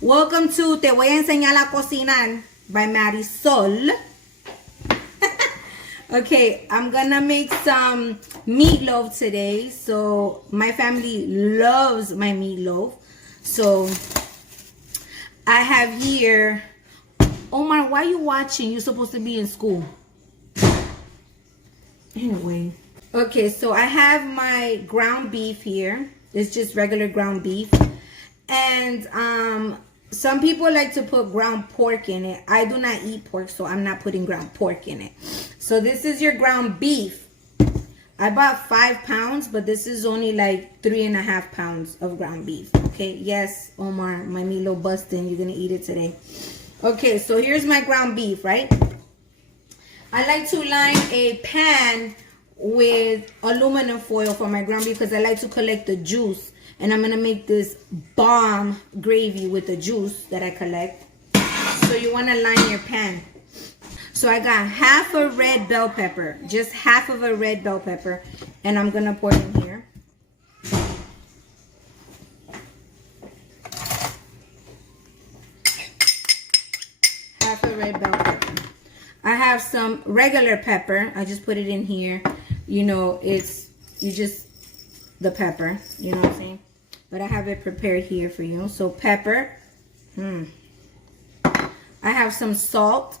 Welcome to Te voy a enseñar a cocinar by Marisol. Okay, I'm gonna make some meatloaf today. So my family loves my meatloaf. So I have here, Omar, why are you watching? You're supposed to be in school. Anyway. Okay, so I have my ground beef here. It's just regular ground beef. And some people like to put ground pork in it. I do not eat pork, so I'm not putting ground pork in it. So this is your ground beef. I bought 5 pounds, but this is only like 3.5 pounds of ground beef. Okay, yes, Omar, my meatloaf busting. You're gonna eat it today. Okay, so here's my ground beef, right? I like to line a pan with aluminum foil for my ground beef because I like to collect the juice. And I'm going to make this bomb gravy with the juice that I collect. So you want to line your pan. So I got half a red bell pepper. Just half of a red bell pepper. And I'm going to pour it in here. Half a red bell pepper. I have some regular pepper. I just put it in here. You know, the pepper. You know what I'm saying? But I have it prepared here for you. So pepper. I have some salt.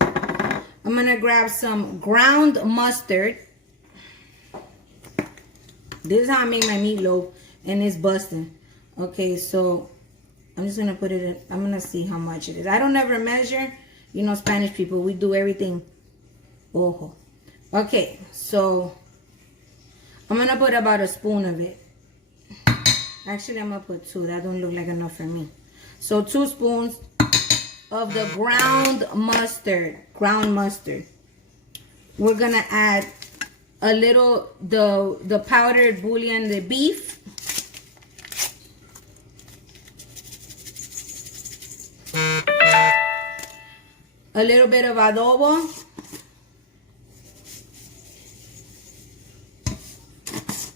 I'm going to grab some ground mustard. This is how I make my meatloaf. And it's busting. Okay, so I'm just going to put it in. I'm going to see how much it is. I don't ever measure. You know, Spanish people, we do everything. Ojo. Okay, so I'm going to put about a spoon of it. Actually, I'm going to put 2. That don't look like enough for me. So 2 spoons of the ground mustard. Ground mustard. We're going to add a little, the powdered bullion, the beef. A little bit of adobo.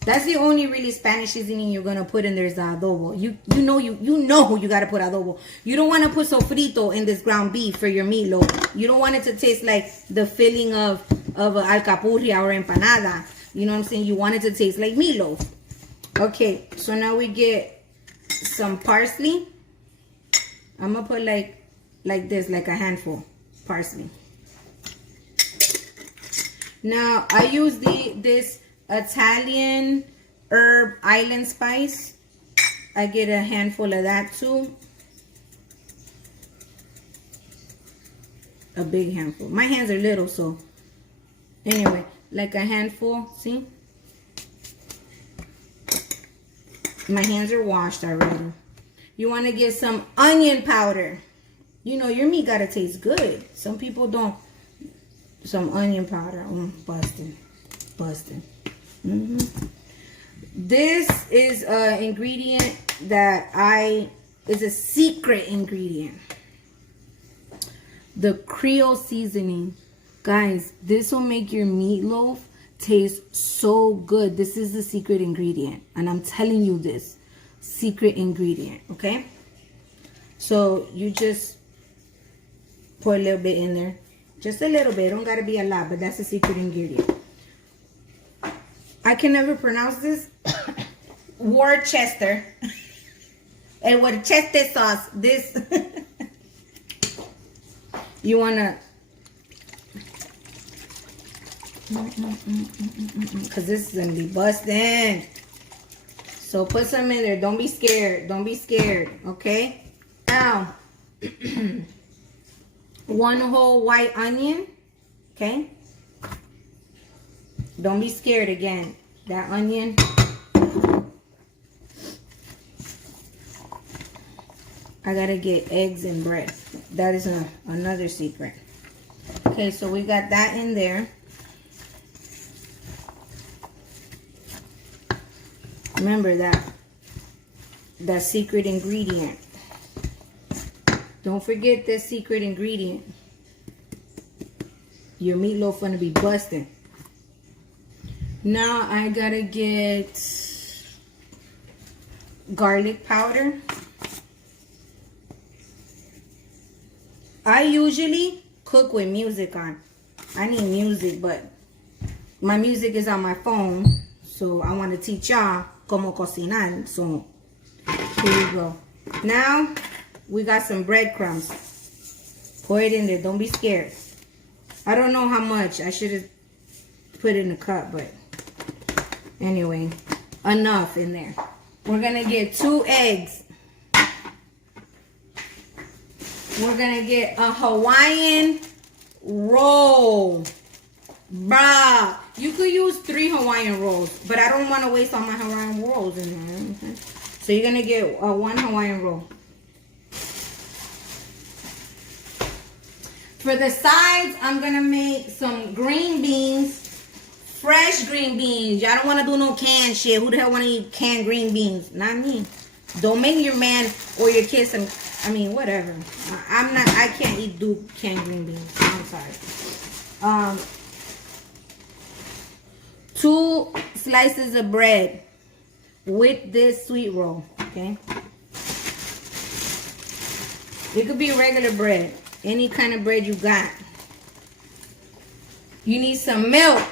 That's the only really Spanish seasoning you're gonna put in there is the adobo. You know you gotta put adobo. You don't want to put sofrito in this ground beef for your meatloaf. You don't want it to taste like the filling of alcapurria or empanada. You know what I'm saying? You want it to taste like meatloaf. Okay, so now we get some parsley. I'm gonna put like this, like a handful parsley. Now I use this Italian herb island spice. I get a handful of that too. A big handful. My hands are little, so anyway, like a handful. See, my hands are washed already. You want to get some onion powder. You know, your meat gotta taste good. Some people don't. Some onion powder. Busting. This is an ingredient that is a secret ingredient. The Creole Seasoning. Guys, this will make your meatloaf taste so good. This is the secret ingredient. And I'm telling you this. Secret ingredient. Okay? So you just pour a little bit in there. Just a little bit. Don't gotta be a lot, but that's the secret ingredient. I can never pronounce this. Worchester. El Worchester sauce. This. You wanna. Because this is gonna be busting. So put some in there. Don't be scared. Don't be scared. Okay? Now. 1 whole white onion. Okay? Don't be scared again. That onion. I gotta get eggs and bread. That is another secret. Okay, so we got that in there. Remember that secret ingredient. Don't forget this secret ingredient. Your meatloaf gonna be busting. Now I gotta get garlic powder. I usually cook with music on. I need music, but my music is on my phone. So I want to teach y'all como cocinar. So here we go. Now we got some breadcrumbs. Pour it in there. Don't be scared. I don't know how much. I should have put it in a cup, but anyway, enough in there. We're going to get 2 eggs. We're going to get a Hawaiian roll. Bruh. You could use 3 Hawaiian rolls, but I don't want to waste all my Hawaiian rolls in there. Okay? So you're going to get 1 Hawaiian roll. For the sides, I'm going to make some green beans. Fresh green beans. Y'all don't want to do no canned shit. Who the hell want to eat canned green beans? Not me. Don't make your man or your kid some, I mean, whatever. I can't do canned green beans. I'm sorry. 2 slices of bread with this sweet roll, okay? It could be regular bread. Any kind of bread you got. You need some milk.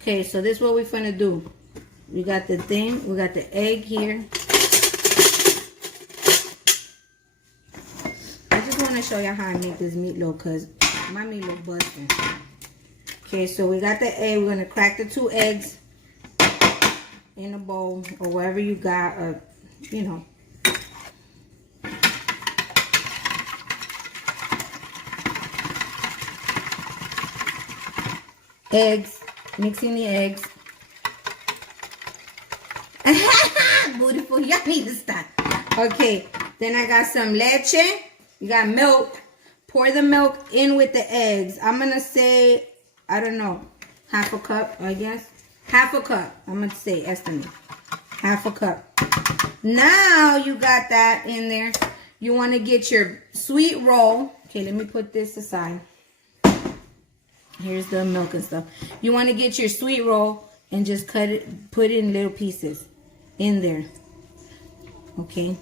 Okay, so this is what we're gonna do. We got the thing, we got the egg here. I just want to show you how I make this meatloaf because my meatloaf busting. Okay, so we got the egg. We're gonna crack the 2 eggs in a bowl or wherever you got, or you know. Eggs. Mixing the eggs. Beautiful. Y'all need to stop. Okay. Then I got some leche. You got milk. Pour the milk in with the eggs. I'm going to say, I don't know, half a cup, I guess. Half a cup. I'm going to say estimate. Half a cup. Now you got that in there. You want to get your sweet roll. Okay, let me put this aside. Here's the milk and stuff. You want to get your sweet roll and just cut it, put it in little pieces in there. Okay.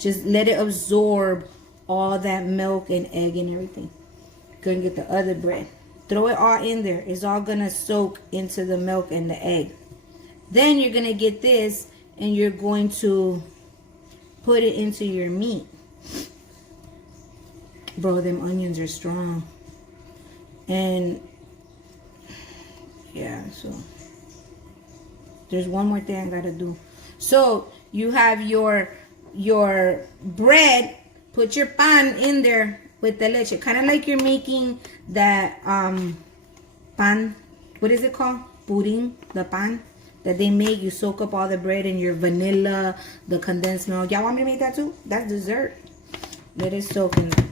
Just let it absorb all that milk and egg and everything. Gonna get the other bread. Throw it all in there. It's all gonna soak into the milk and the egg. Then you're gonna get this and you're going to put it into your meat. Bro, them onions are strong. And yeah, so there's one more thing I gotta do. So you have your bread. Put your pan in there with the leche, kind of like you're making that pan. What is it called? Pudding, the pan that they make. You soak up all the bread and your vanilla, the condensed milk. Y'all want me to make that too? That's dessert. Let it soak in there.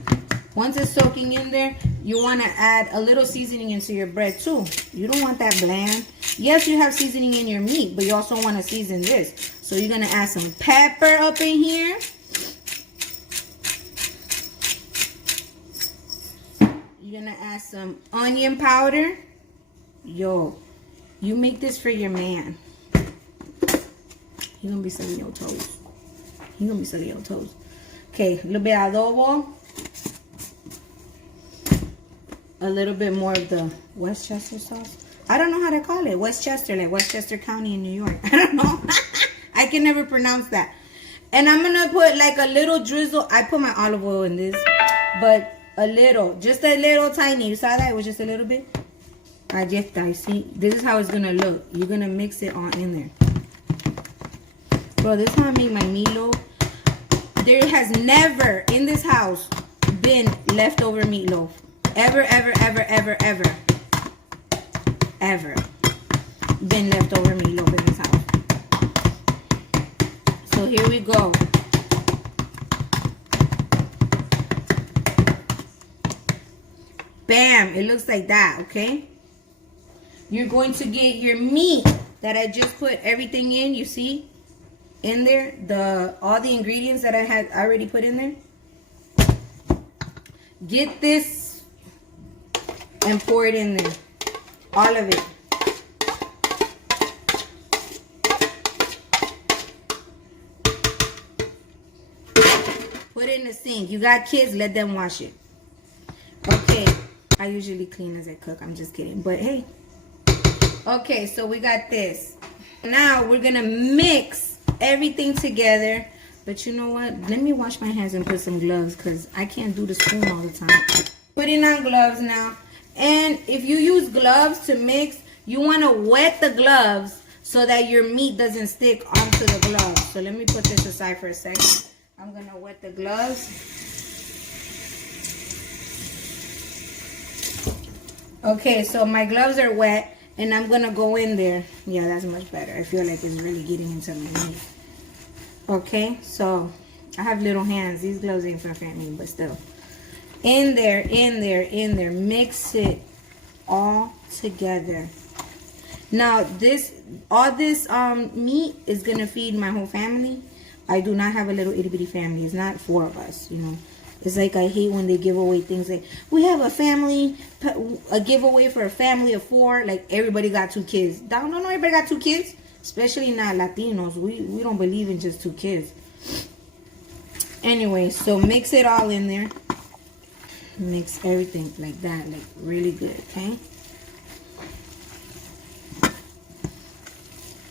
Once it's soaking in there, you want to add a little seasoning into your bread too. You don't want that bland. Yes, you have seasoning in your meat, but you also want to season this. So you're going to add some pepper up in here. You're going to add some onion powder. Yo, you make this for your man. He's going to be sucking your toes. He's going to be sucking your toes. Okay, a little bit of adobo. A little bit more of the Worcester sauce. I don't know how to call it. Worcester, like Westchester County in New York. I don't know. I can never pronounce that. And I'm going to put like a little drizzle. I put my olive oil in this. But a little. Just a little tiny. You saw that? It was just a little bit. I just, I see. This is how it's going to look. You're going to mix it all in there. Bro, this is how I make my meatloaf. There has never in this house been leftover meatloaf. Ever, ever, ever, ever, ever, ever been leftover meatloaf in this house. So here we go. Bam! It looks like that, okay? You're going to get your meat that I just put everything in, you see? In there, all the ingredients that I had already put in there. Get this and pour it in there. All of it. in the sink. You got kids, let them wash it. Okay. I usually clean as I cook. I'm just kidding. But hey. Okay, so we got this. Now we're going to mix everything together. But you know what? Let me wash my hands and put some gloves because I can't do the spoon all the time. Putting on gloves now. And if you use gloves to mix, you want to wet the gloves so that your meat doesn't stick onto the gloves. So let me put this aside for a second. I'm going to wet the gloves. Okay, so my gloves are wet and I'm going to go in there. Yeah, that's much better. I feel like it's really getting into my meat. Okay, so I have little hands. These gloves ain't gonna fit me, but still. In there, in there, in there. Mix it all together. Now, all this meat is gonna feed my whole family. I do not have a little itty bitty family. It's not 4 of us, you know. It's like I hate when they give away things like, we have a giveaway for a family of 4. Like everybody got 2 kids. No, everybody got 2 kids. Especially not Latinos. We don't believe in just 2 kids. Anyway, so mix it all in there. Mix everything like that. Like really good, okay?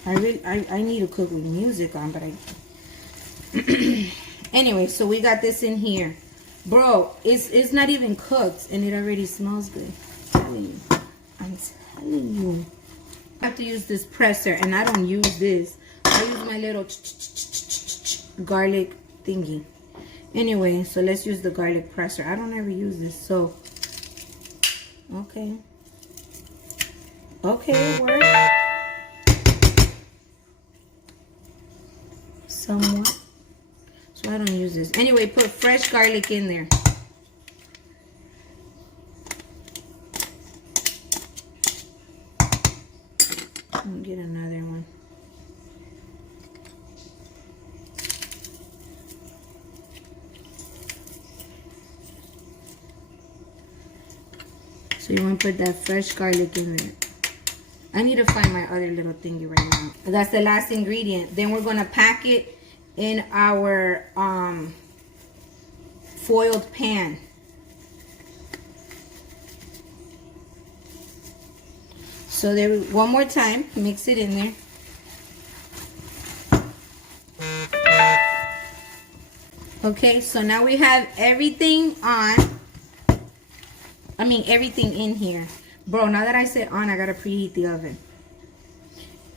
I need to cook with music on, but I... Anyway, so we got this in here. Bro, it's not even cooked and it already smells good. I'm telling you. I have to use this presser and I don't use this. I use my little garlic thingy. Anyway, so let's use the garlic presser. I don't ever use this, so okay, it works somewhat. So I don't use this. Anyway, put fresh garlic in there. Get another one. So you want to put that fresh garlic in there. I need to find my other little thingy right now. That's the last ingredient. Then we're going to pack it in our foiled pan. So there, one more time, mix it in there. Okay, so now we have everything on. Everything in here. Bro, now that I said on, I gotta preheat the oven.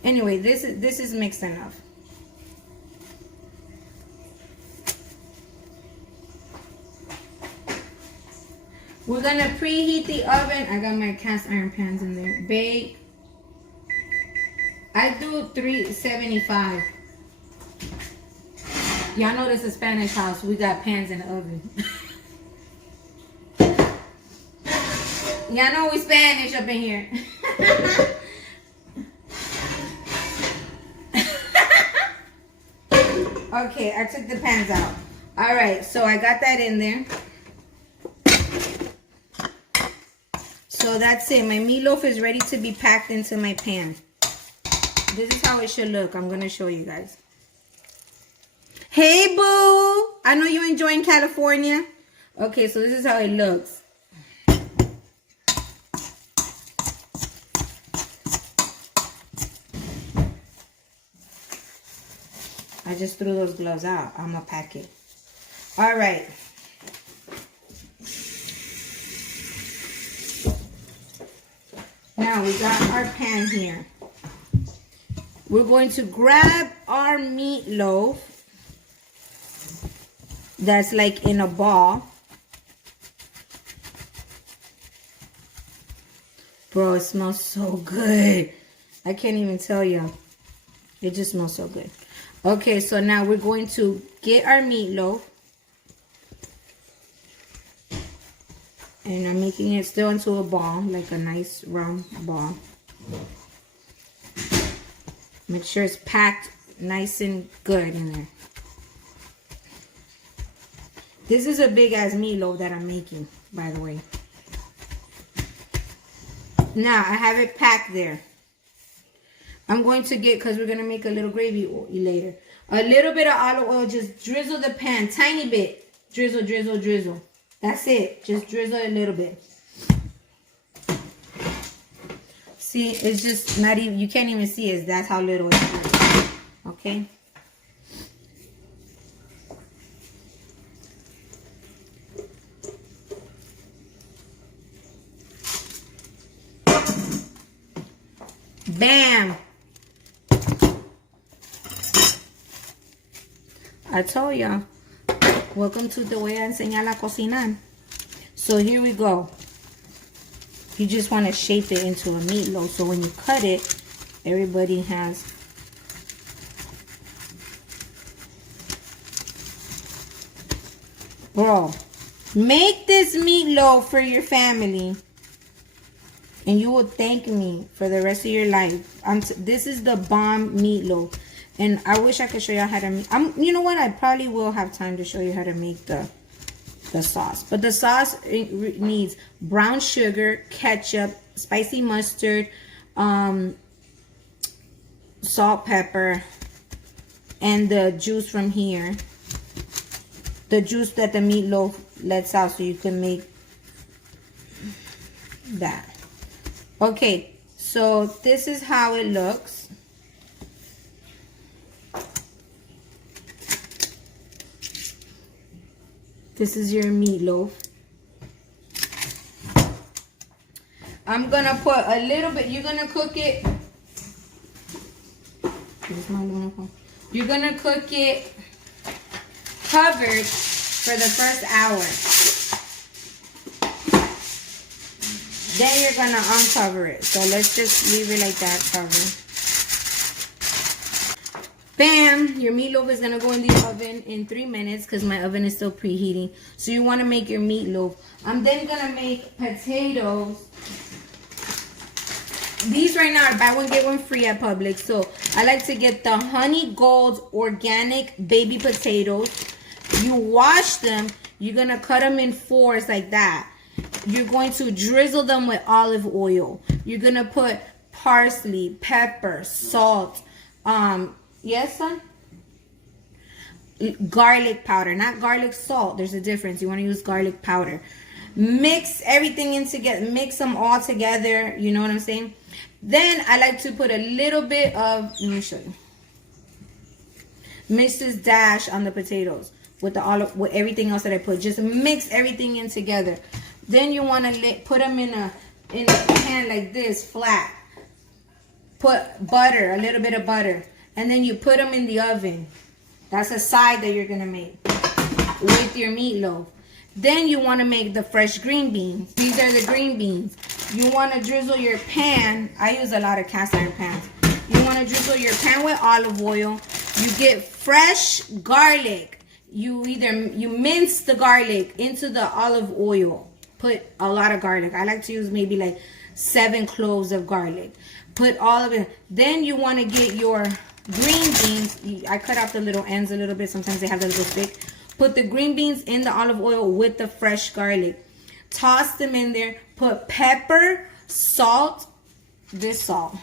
Anyway, this is mixed enough. We're gonna preheat the oven. I got my cast iron pans in there. Bake. I do 375. Y'all know this is a Spanish house. We got pans in the oven. Y'all know we Spanish up in here. Okay, I took the pans out. All right, so I got that in there. So that's it. My meatloaf is ready to be packed into my pan. This is how it should look. I'm going to show you guys. Hey, boo. I know you're enjoying California. Okay, so this is how it looks. I just threw those gloves out. I'm going to pack it. All right. Now we got our pan here. We're going to grab our meatloaf that's like in a ball. Bro, it smells so good. I can't even tell you. It just smells so good. Okay, so now we're going to get our meatloaf. And I'm making it still into a ball, like a nice round ball. Make sure it's packed nice and good in there. This is a big ass meatloaf that I'm making, by the way. Now, I have it packed there. I'm going to get, because we're going to make a little gravy later, a little bit of olive oil. Just drizzle the pan, tiny bit. Drizzle, drizzle, drizzle. That's it. Just drizzle a little bit. See, it's just not even, you can't even see it. That's how little it is. Okay. Bam. I told y'all. Welcome to Te Voy a Enseñar a Cocinar. So here we go. You just want to shape it into a meatloaf. So when you cut it, everybody has. Bro, make this meatloaf for your family. And you will thank me for the rest of your life. This is the bomb meatloaf. And I wish I could show you how to make. You know what? I probably will have time to show you how to make the sauce. But the sauce needs brown sugar, ketchup, spicy mustard, salt, pepper, and the juice from here. The juice that the meatloaf lets out so you can make that. Okay, so this is how it looks. This is your meatloaf. I'm gonna put a little bit, you're gonna cook it. You're gonna cook it covered for the first hour. Then you're gonna uncover it. So let's just leave it like that, covered. Bam! Your meatloaf is gonna go in the oven in 3 minutes because my oven is still preheating. So you wanna make your meatloaf. I'm then gonna make potatoes. These right now are buy one get one free at Publix. So I like to get the Honey Gold organic baby potatoes. You wash them. You're gonna cut them in 4s like that. You're going to drizzle them with olive oil. You're gonna put parsley, pepper, salt, yes, son? Garlic powder, not garlic salt. There's a difference. You want to use garlic powder. Mix everything in together. Mix them all together. You know what I'm saying? Then I like to put a little bit of, let me show you. Mix this dash on the potatoes with the olive, with everything else that I put. Just mix everything in together. Then you want to put them in a pan like this, flat. Put butter, a little bit of butter. And then you put them in the oven. That's a side that you're going to make with your meatloaf. Then you want to make the fresh green beans. These are the green beans. You want to drizzle your pan. I use a lot of cast iron pans. You want to drizzle your pan with olive oil. You get fresh garlic. You mince the garlic into the olive oil. Put a lot of garlic. I like to use maybe like 7 cloves of garlic. Put all of it. Then you want to get your green beans. I cut off the little ends a little bit. Sometimes they have the little stick. Put the green beans in the olive oil with the fresh garlic. Toss them in there. Put pepper, salt, this salt.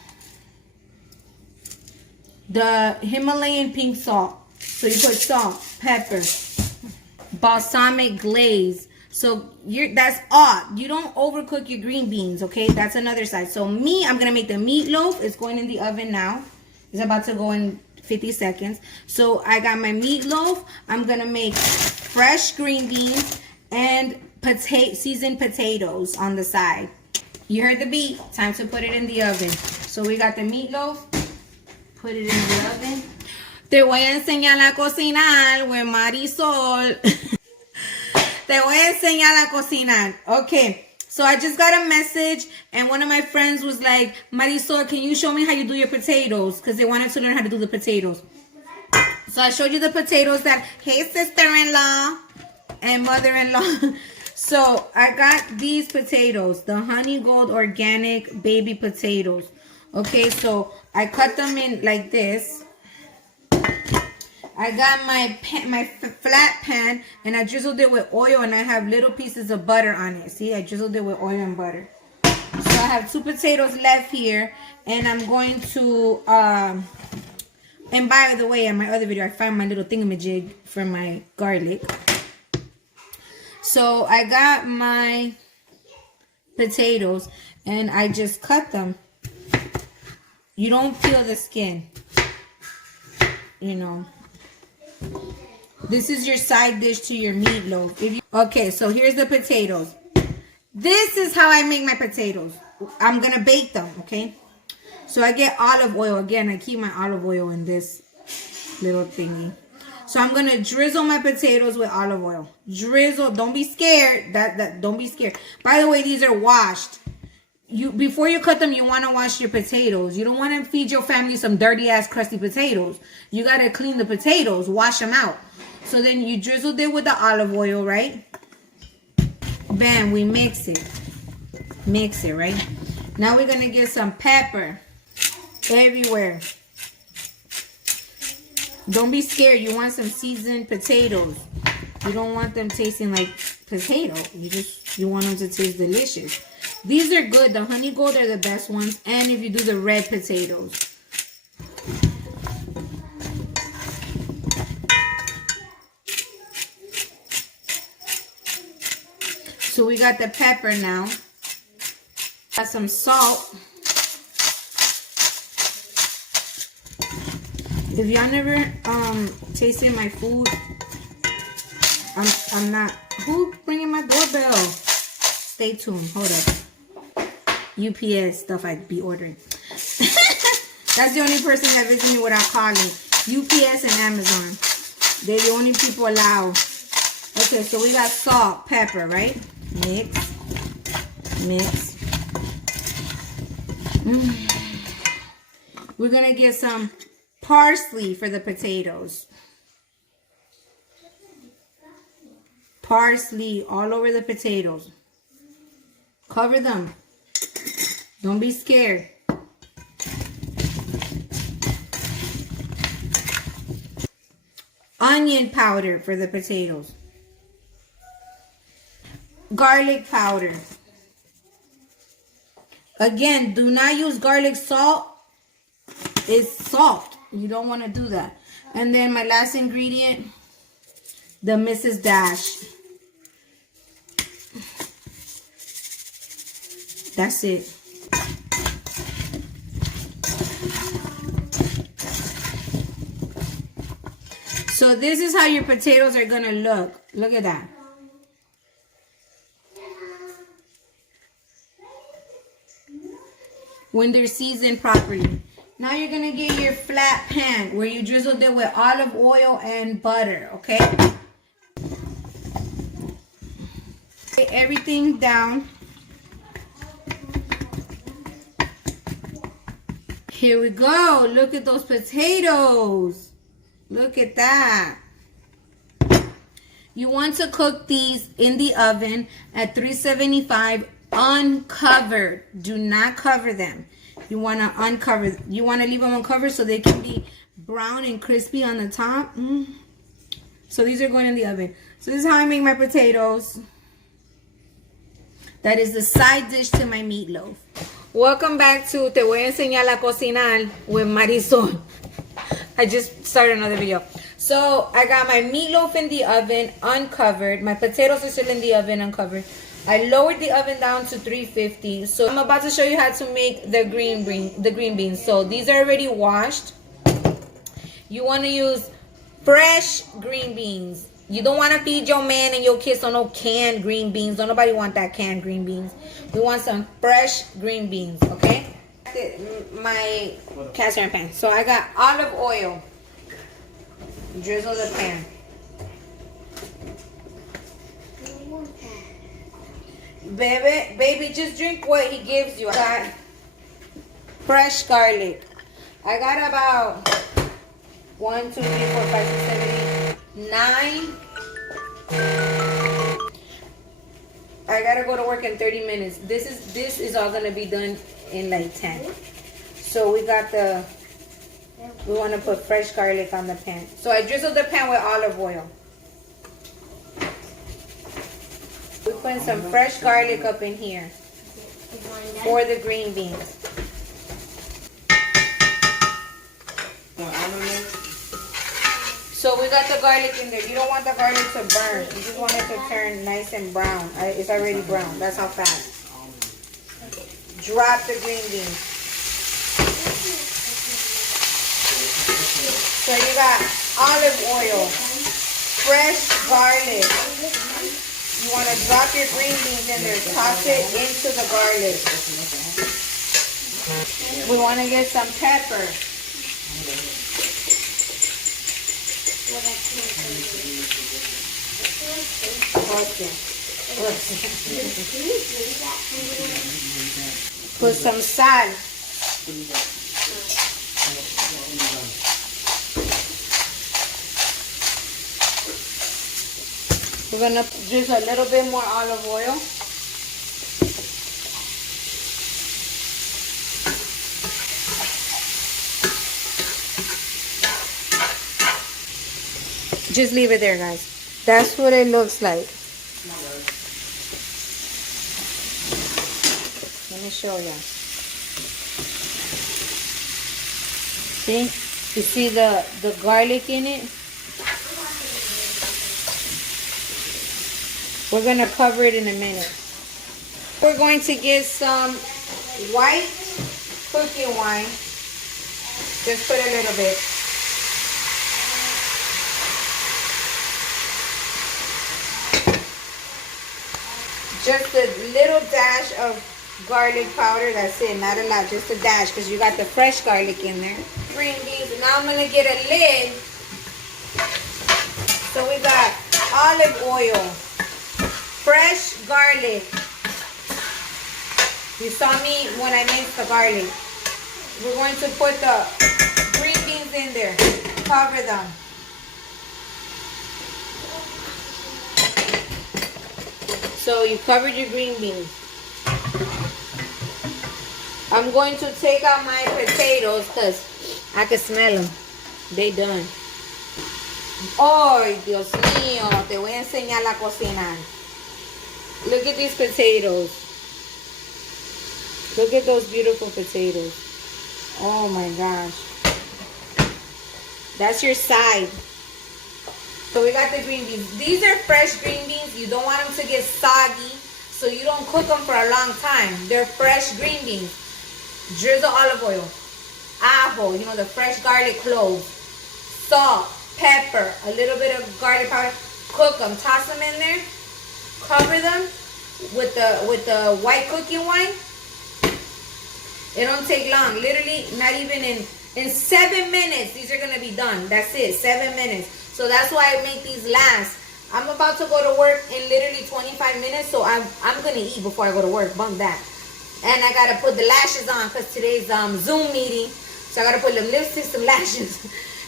The Himalayan pink salt. So you put salt, pepper, balsamic glaze. So that's all. You don't overcook your green beans, okay? That's another side. So I'm going to make the meatloaf. It's going in the oven now. It's about to go in 50 seconds. So I got my meatloaf. I'm going to make fresh green beans and seasoned potatoes on the side. You heard the beat. Time to put it in the oven. So we got the meatloaf. Put it in the oven. Te voy a enseñar a cocinar with Marisol. Te voy a enseñar a cocinar. Okay. So I just got a message and one of my friends was like, Marisol, can you show me how you do your potatoes? Because they wanted to learn how to do the potatoes. So I showed you the potatoes that, hey, sister-in-law and mother-in-law. So I got these potatoes, the Honey Gold organic baby potatoes. Okay, so I cut them in like this. I got my flat pan and I drizzled it with oil and I have little pieces of butter on it. See, I drizzled it with oil and butter. So I have 2 potatoes left here and I'm going to, and by the way, in my other video, I found my little thingamajig for my garlic. So I got my potatoes and I just cut them. You don't peel the skin. You know. This is your side dish to your meatloaf. Okay, so here's the potatoes. This is how I make my potatoes. I'm going to bake them, okay? So I get olive oil. Again, I keep my olive oil in this little thingy. So I'm going to drizzle my potatoes with olive oil. Drizzle. Don't be scared. Don't be scared. By the way, these are washed. Before you cut them, you want to wash your potatoes. You don't want to feed your family some dirty ass crusty potatoes. You got to clean the potatoes, wash them out. So then you drizzled it with the olive oil, right? Bam, we mix it. Mix it, right? Now we're going to get some pepper everywhere. Don't be scared. You want some seasoned potatoes. You don't want them tasting like potato. You want them to taste delicious. These are good. The honey gold are the best ones. And if you do the red potatoes. So we got the pepper now. Got some salt. If y'all never tasted my food, I'm not. Who bringing my doorbell? Stay tuned. Hold up. UPS stuff I'd be ordering. That's the only person that visits me without calling. UPS and Amazon. They're the only people allowed. Okay, so we got salt, pepper, right? Mix. Mix. We're going to get some parsley for the potatoes. Parsley all over the potatoes. Cover them. Don't be scared. Onion powder for the potatoes. Garlic powder. Again, do not use garlic salt. It's salt. You don't want to do that. And then my last ingredient, the Mrs. Dash. That's it. So this is how your potatoes are going to look. Look at that. When they're seasoned properly. Now you're going to get your flat pan where you drizzled it with olive oil and butter, okay? Lay everything down. Here we go. Look at those potatoes. Look at that. You want to cook these in the oven at 375 uncovered. Do not cover them. You want to uncover. You want to leave them uncovered so they can be brown and crispy on the top. So these are going in the oven. So this is how I make my potatoes. That is the side dish to my meatloaf. Welcome back to Te Voy a Enseñar a Cocinar with Marisol. I just started another video. So I got my meatloaf in the oven uncovered. My potatoes are still in the oven uncovered. I lowered the oven down to 350. So I'm about to show you how to make the green beans. So these are already washed. You want to use fresh green beans. You don't want to feed your man and your kids on no canned green beans. Don't nobody want that canned green beans. We want some fresh green beans, okay? My cast iron pan. So I got olive oil. Drizzle the pan. Baby, just drink what he gives you. I got fresh garlic. I got about 1, 2, 3, 4, 5, 6, 7, 8, 9. I gotta go to work in 30 minutes. This is all gonna be done in like 10. So we want to put fresh garlic on the pan. So I drizzled the pan with olive oil. We put some fresh garlic up in here for the green beans. So we got the garlic in there. You don't want the garlic to burn. You just want it to turn nice and brown. It's already brown. That's how fast. Drop the green beans. So you got olive oil, fresh garlic. You want to drop your green beans in there. Toss it into the garlic. We want to get some pepper. Okay. Put some salt. We're gonna just a little bit more olive oil. Just leave it there, guys. That's what it looks like. Let me show you. See? You see the garlic in it? We're going to cover it in a minute. We're going to get some white cooking wine. Just put a little bit. Just a little dash of garlic powder. That's it. Not a lot. Just a dash because you got the fresh garlic in there. Green beans. Now I'm going to get a lid. So we got olive oil. Fresh garlic. You saw me when I minced the garlic. We're going to put the green beans in there. Cover them. So you covered your green beans. I'm going to take out my potatoes because I can smell them. They done. Ay, Dios mío, te voy a enseñar a cocinar. Look at these potatoes. Look at those beautiful potatoes. Oh my gosh. That's your side. So we got the green beans. These are fresh green beans. You don't want them to get soggy, so you don't cook them for a long time. They're fresh green beans. Drizzle olive oil. Ajo, you know, the fresh garlic cloves. Salt, pepper, a little bit of garlic powder. Cook them. Toss them in there. Cover them with the white cooking wine. It don't take long. Literally, not even in 7 minutes, these are gonna be done. That's it, 7 minutes. So that's why I make these last. I'm about to go to work in literally 25 minutes, so I'm gonna eat before I go to work. Bump that. And I gotta put the lashes on because today's Zoom meeting. So I gotta put them lipstick, some lashes,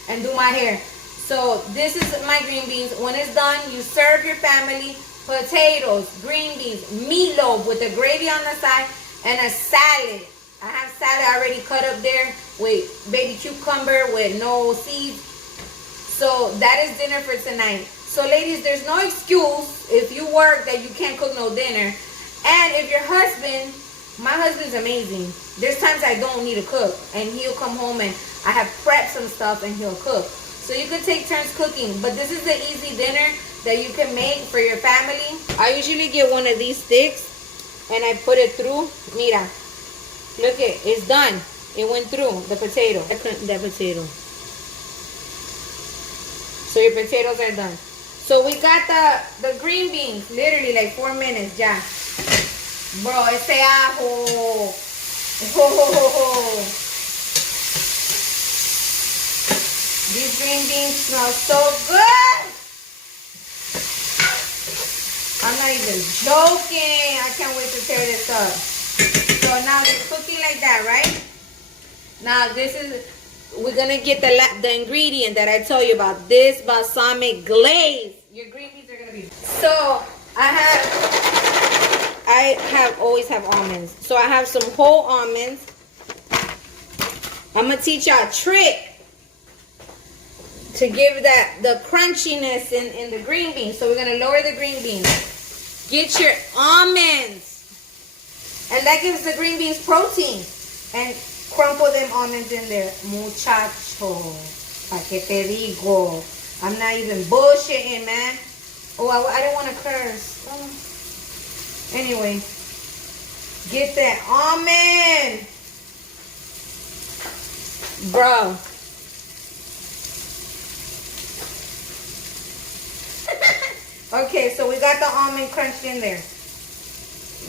and do my hair. So this is my green beans. When it's done, you serve your family potatoes, green beans, meatloaf with the gravy on the side, and a salad. I have salad already cut up there with baby cucumber with no seeds. So that is dinner for tonight. So ladies, there's no excuse if you work that you can't cook no dinner. And if your husband, my husband's amazing. There's times I don't need to cook and he'll come home and I have prepped some stuff and he'll cook. So you can take turns cooking. But this is the easy dinner that you can make for your family. I usually get one of these sticks and I put it through. Mira, look it, it's done. It went through the potato. The potato. So your potatoes are done. So we got the green beans, literally like 4 minutes, yeah. Bro, ese ajo. Oh. These green beans smell so good. I'm not even joking. I can't wait to tear this up. So now it's cooking like that, right? Now this is, we're gonna get the ingredient that I told you about. This balsamic glaze. Your green beans are gonna be. So I always have almonds. So I have some whole almonds. I'm gonna teach y'all a trick to give that the crunchiness in the green beans. So we're gonna lower the green beans. Get your almonds, and that gives the green beans protein. And crumple them almonds in there, muchacho. Pa que te digo. I'm not even bullshitting, man. Oh, I didn't want to curse. Oh. Anyway, get that almond. Bro. Okay, so we got the almond crunched in there.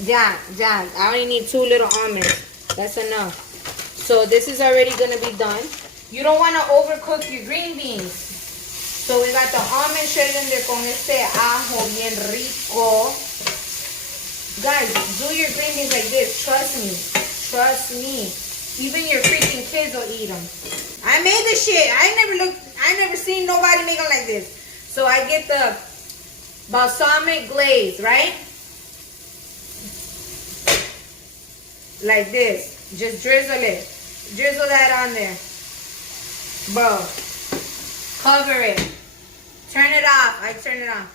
Yeah, I only need 2 little almonds. That's enough. So this is already gonna be done. You don't want to overcook your green beans. So we got the almond shredded in there con este ajo bien rico. Guys, do your green beans like this. Trust me. Trust me. Even your freaking kids will eat them. I made the shit. I never seen nobody make them like this. So I get the balsamic glaze, right? Like this. Just drizzle it. Drizzle that on there. Bro. Cover it. Turn it off. I turn it on.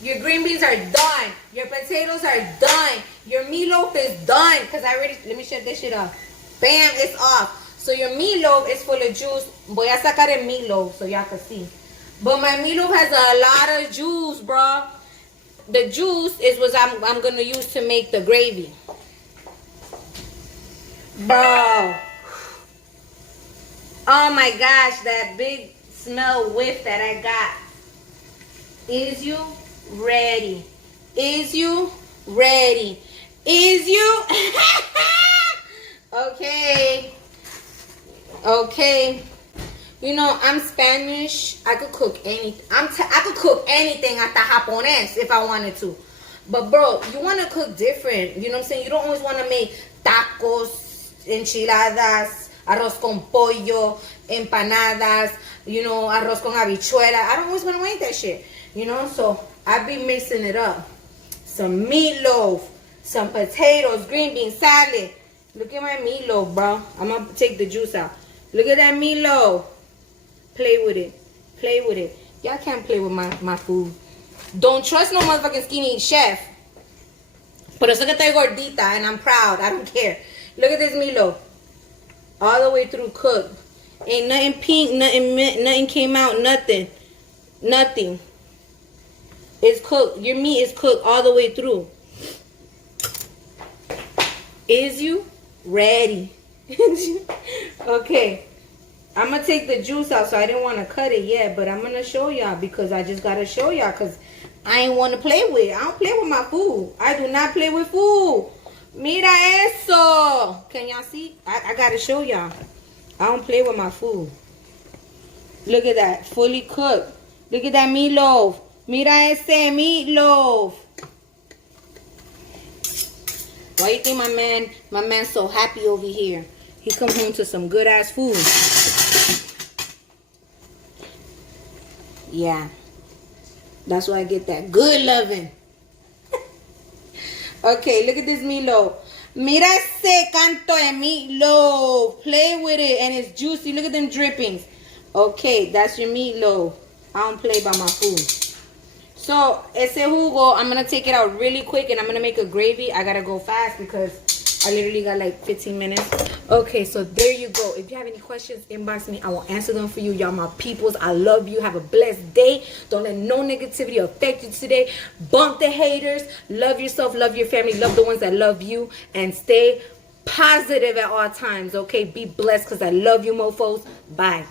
Your green beans are done. Your potatoes are done. Your meatloaf is done. Because let me shut this shit off. Bam, it's off. So your meatloaf is full of juice. Voy a sacar el meatloaf so y'all can see. But my meatloaf has a lot of juice, bro. The juice is what I'm going to use to make the gravy. Bro. Oh my gosh, that big smell whiff that I got. Is you ready? Is you ready? Is you? Okay. You know, I'm Spanish. I could cook anything. I could cook anything hasta japonés if I wanted to. But bro, you want to cook different. You know what I'm saying? You don't always want to make tacos, enchiladas, arroz con pollo, empanadas, you know, arroz con habichuela. I don't always want to make that shit. You know, so I be mixing it up. Some meatloaf, some potatoes, green bean salad. Look at my meatloaf, bro. I'm going to take the juice out. Look at that meatloaf. Play with it. Play with it. Y'all can't play with my food. Don't trust no motherfucking skinny chef. Por eso que estoy gordita and I'm proud. I don't care. Look at this meatloaf. All the way through cooked. Ain't nothing pink, nothing mint, nothing came out, nothing. Nothing. It's cooked. Your meat is cooked all the way through. Is you ready? Okay. I'm going to take the juice out, so I didn't want to cut it yet, but I'm going to show y'all because I just got to show y'all because I ain't want to play with it. I don't play with my food. I do not play with food. Mira eso. Can y'all see? I got to show y'all. I don't play with my food. Look at that. Fully cooked. Look at that meatloaf. Mira ese meatloaf. Why you think my man's so happy over here? He come home to some good ass food. Yeah. That's why I get that good loving. Okay, look at this meatloaf. Mira ese canto de meatloaf. Play with it and it's juicy. Look at them drippings. Okay, that's your meatloaf. I don't play by my food. So, ese jugo, I'm going to take it out really quick and I'm going to make a gravy. I got to go fast because I literally got like 15 minutes. Okay, so there you go. If you have any questions, inbox me. I will answer them for you. Y'all my peoples. I love you. Have a blessed day. Don't let no negativity affect you today. Bump the haters. Love yourself. Love your family. Love the ones that love you. And stay positive at all times, okay? Be blessed because I love you, mofos. Bye.